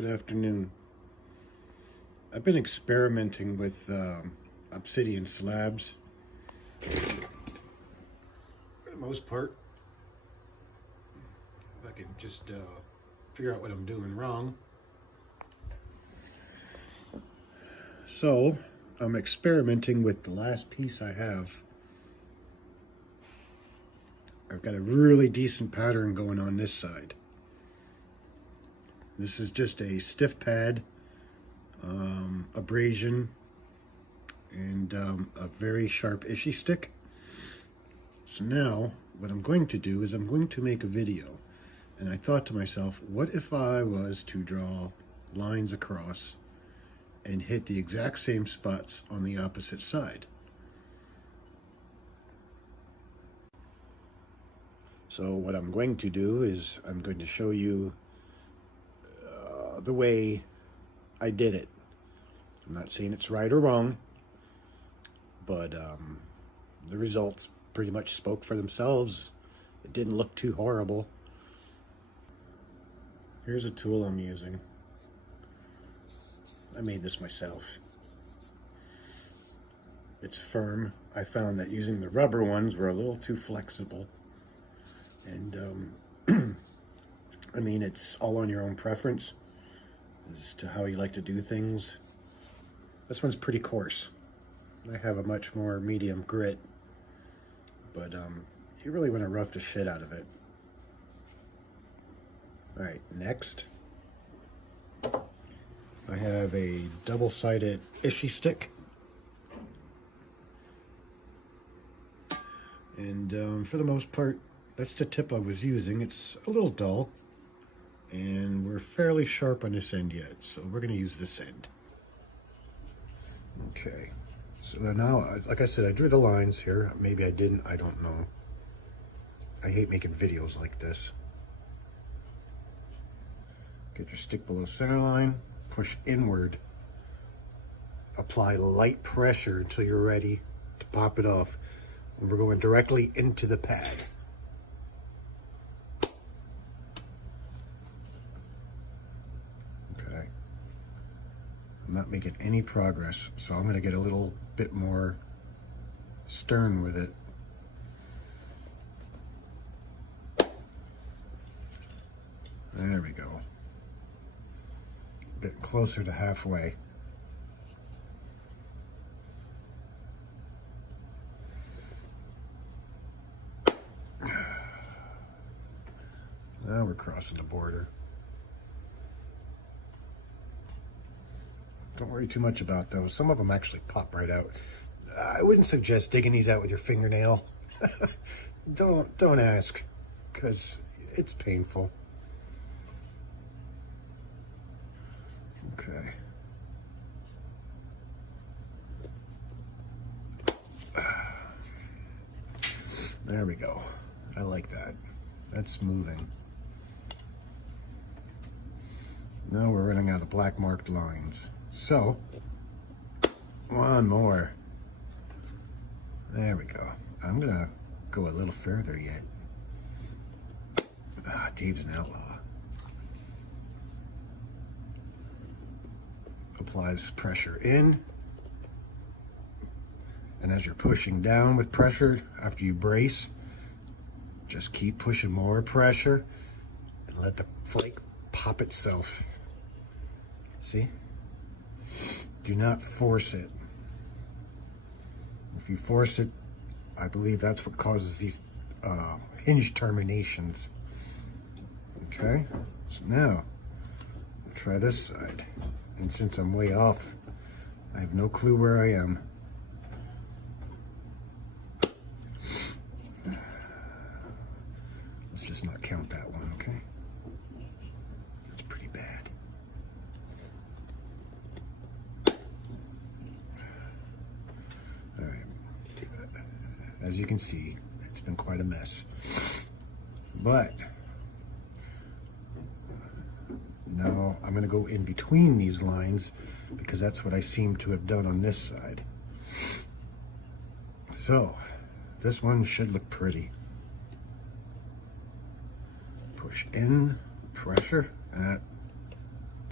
Good afternoon. I've been experimenting with obsidian slabs for the most part. If I could just figure out what I'm doing wrong. So I'm experimenting with the last piece I have. I've got a really decent pattern going on this side. This is just a stiff pad, abrasion, and a very sharp ishii stick. So now what I'm going to do is I'm going to make a video. And I thought to myself, what if I was to draw lines across and hit the exact same spots on the opposite side? So what I'm going to do is I'm going to show you the way I did it. I'm not saying it's right or wrong, but the results pretty much spoke for themselves. It didn't look too horrible. Here's a tool I'm using. I made this myself. It's firm. I found that using the rubber ones were a little too flexible. And I mean, it's all on your own preference as to how you like to do things. This one's pretty coarse. I have a much more medium grit, but you really want to rough the shit out of it. All right, next, I have a double-sided ishii stick. And for the most part, that's the tip I was using. It's a little dull, and we're fairly sharp on this end yet, so we're going to use this end. Okay, so now, like I said, I drew the lines here. Maybe I didn't, I don't know. I hate making videos like this. Get your stick below center line, push inward, apply light pressure until you're ready to pop it off. And we're going directly into the pad. Okay. I'm not making any progress, so I'm going to get a little bit more stern with it. There we go. Getting closer to halfway. Now we're crossing the border. Don't worry too much about those. Some of them actually pop right out. I wouldn't suggest digging these out with your fingernail. Don't ask, because it's painful. Okay. There we go. I like that. That's moving. Now we're running out of black marked lines. So, one more. There we go. I'm gonna go a little further yet. Dave's an outlaw. Applies pressure in, and as you're pushing down with pressure, after you brace, just keep pushing more pressure and let the flake pop itself. See? Do not force it. If you force it, I believe that's what causes these hinge terminations. Okay, so now we'll try this side. And since I'm way off, I have no clue where I am. Let's just not count that one, okay? That's pretty bad. All right. As you can see, it's been quite a mess. But now I'm going to go in between these lines because that's what I seem to have done on this side. So this one should look pretty. Push in, pressure,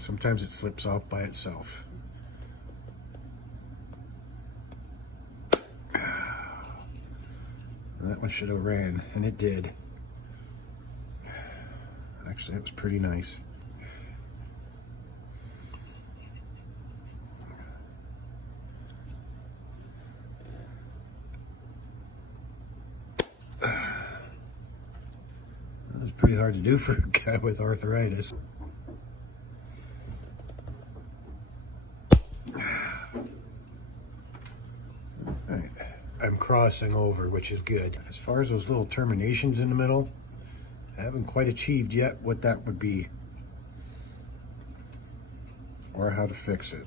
Sometimes it slips off by itself. That one should have ran, and it did. Actually, it was pretty nice. That was pretty hard to do for a guy with arthritis. Alright, I'm crossing over, which is good. As far as those little terminations in the middle, I haven't quite achieved yet what that would be, or how to fix it.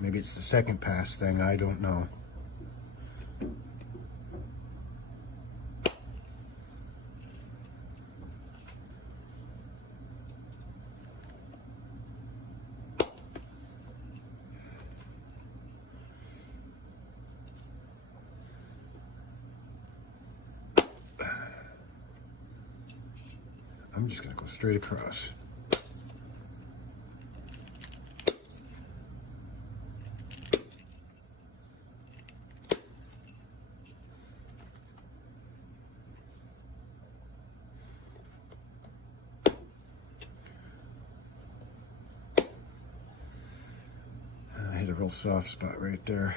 Maybe it's the second pass thing, I don't know. I'm just gonna go straight across. I hit a real soft spot right there.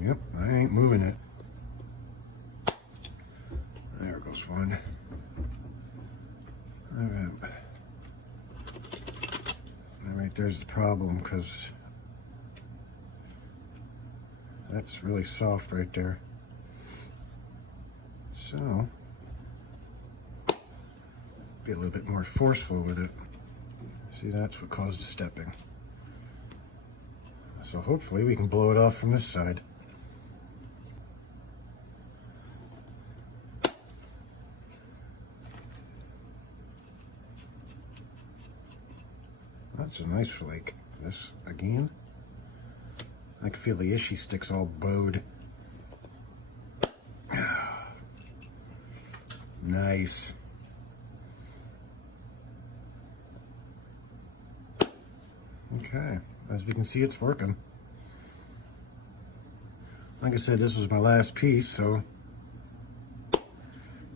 Yep, I ain't moving it. There goes one. All right, there's the problem, because that's really soft right there. So, be a little bit more forceful with it. See, that's what caused the stepping. So hopefully we can blow it off from this side. That's a nice flake. This again. I can feel the issue sticks all bowed. Nice. Okay, as we can see, it's working. Like I said, this was my last piece, so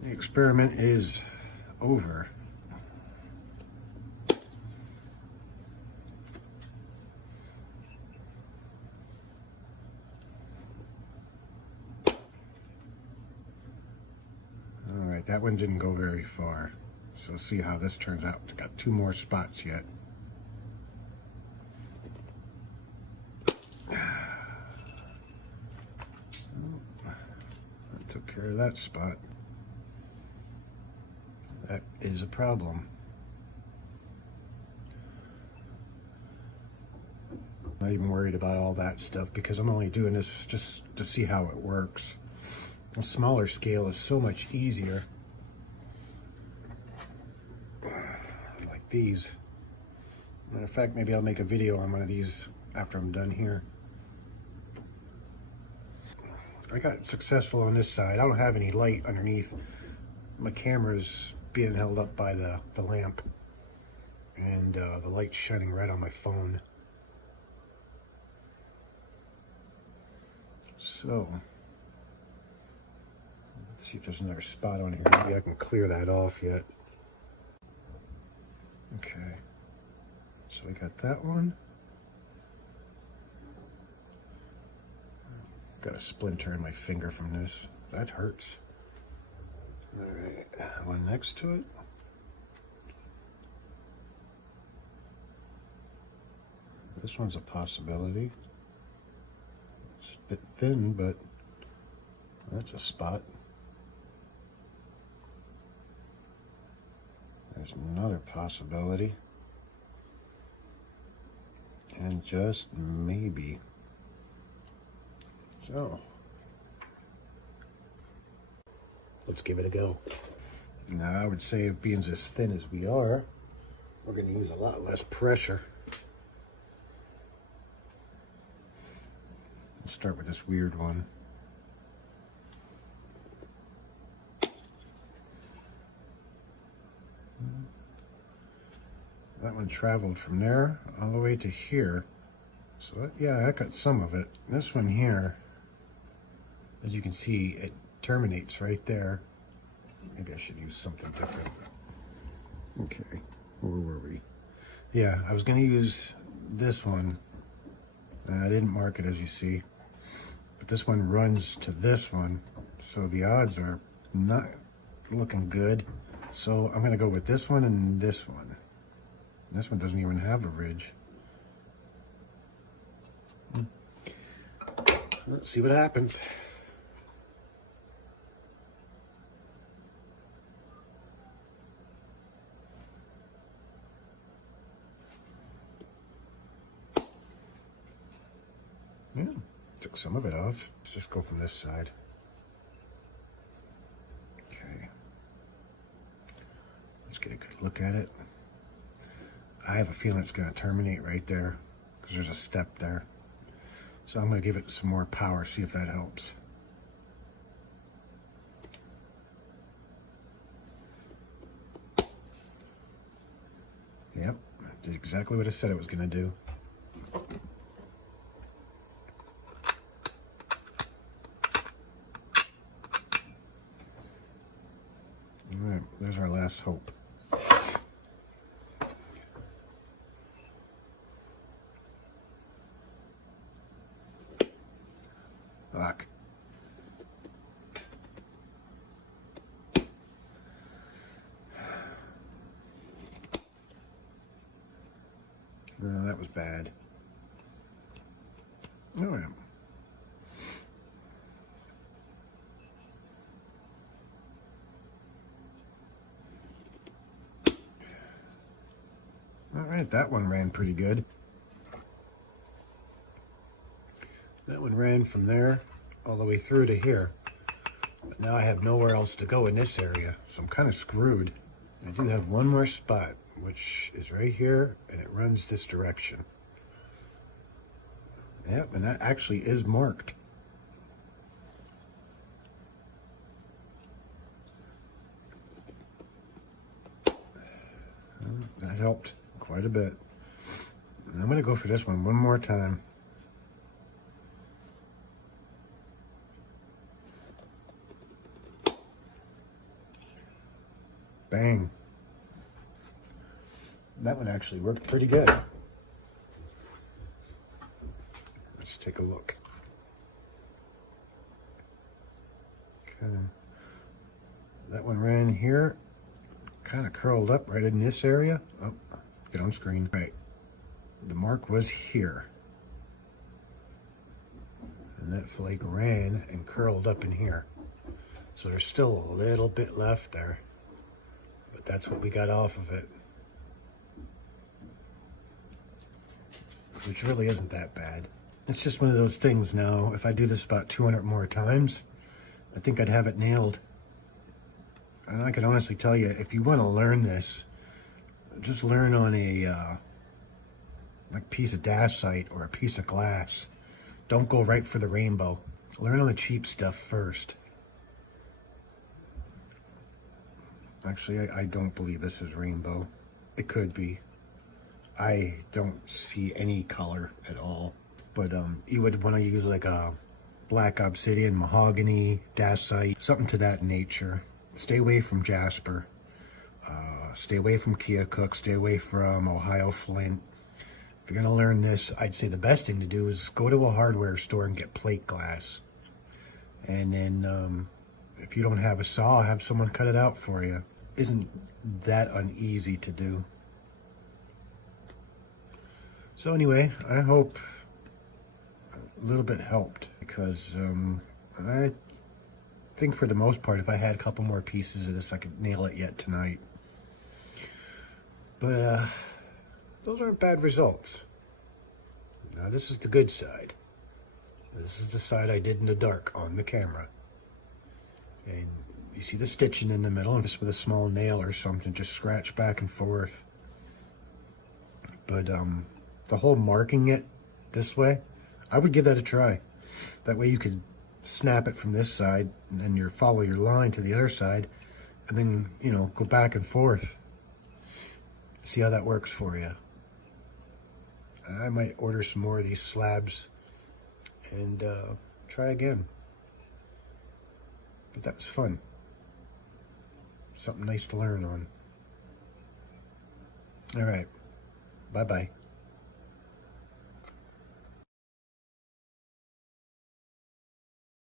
the experiment is over. Alright, that one didn't go very far. So let's see how this turns out. We've got 2 more spots yet. That took care of that spot. That is a problem. Not even worried about all that stuff because I'm only doing this just to see how it works. A smaller scale is so much easier. Like these. Matter of fact, maybe I'll make a video on one of these after I'm done here. I got successful on this side. I don't have any light underneath. My camera's being held up by the lamp. And the light's shining right on my phone. So, let's see if there's another spot on here. Maybe I can clear that off yet. Okay, so we got that one. Got a splinter in my finger from this. That hurts. All right, one next to it. This one's a possibility. It's a bit thin, but that's a spot. There's another possibility. And just maybe. So, let's give it a go. Now I would say, being as thin as we are, we're going to use a lot less pressure. Let's start with this weird one. That one traveled from there all the way to here. So yeah, I got some of it. This one here, as you can see, it terminates right there. Maybe I should use something different. Okay, where were we? Yeah, I was gonna use this one. I didn't mark it, as you see. But this one runs to this one. So the odds are not looking good. So I'm gonna go with this one and this one. This one doesn't even have a ridge. Let's see what happens. Yeah, took some of it off. Let's just go from this side. Okay. Let's get a good look at it. I have a feeling it's going to terminate right there because there's a step there. So I'm going to give it some more power, see if that helps. Yep, did exactly what I said it was going to do. All right, there's our last hope. Fuck. No, that was bad. Oh, yeah. All right, that one ran pretty good. That one ran from there all the way through to here. But now I have nowhere else to go in this area, so I'm kind of screwed. I do have one more spot, which is right here, and it runs this direction. Yep, and that actually is marked. That helped quite a bit. And I'm going to go for this one more time. Bang. That one actually worked pretty good. Let's take a look. Okay. That one ran here, kind of curled up right in this area. Oh, get on screen. Right. The mark was here. And that flake ran and curled up in here. So there's still a little bit left there. But that's what we got off of it. Which really isn't that bad. It's just one of those things now. If I do this about 200 more times, I think I'd have it nailed. And I can honestly tell you, if you want to learn this, just learn on a like piece of dacite or a piece of glass. Don't go right for the rainbow. Learn on the cheap stuff first. Actually, I don't believe this is rainbow. It could be. I don't see any color at all. But you would want to use like a black obsidian, mahogany, dacite, something to that nature. Stay away from jasper. Stay away from Keokuk. Stay away from Ohio flint. If you're going to learn this, I'd say the best thing to do is go to a hardware store and get plate glass. And then if you don't have a saw, have someone cut it out for you. Isn't that uneasy to do. So anyway, I hope a little bit helped, because I think for the most part, if I had a couple more pieces of this, I could nail it yet tonight. But those aren't bad results. Now this is the good side. This is the side I did in the dark on the camera. And You see the stitching in the middle, and just with a small nail or something, just scratch back and forth. But the whole marking it this way, I would give that a try. That way you could snap it from this side, and then you follow your line to the other side, and then, you know, go back and forth. See how that works for you. I might order some more of these slabs and try again. But that was fun. Something nice to learn on. All right. Bye-bye.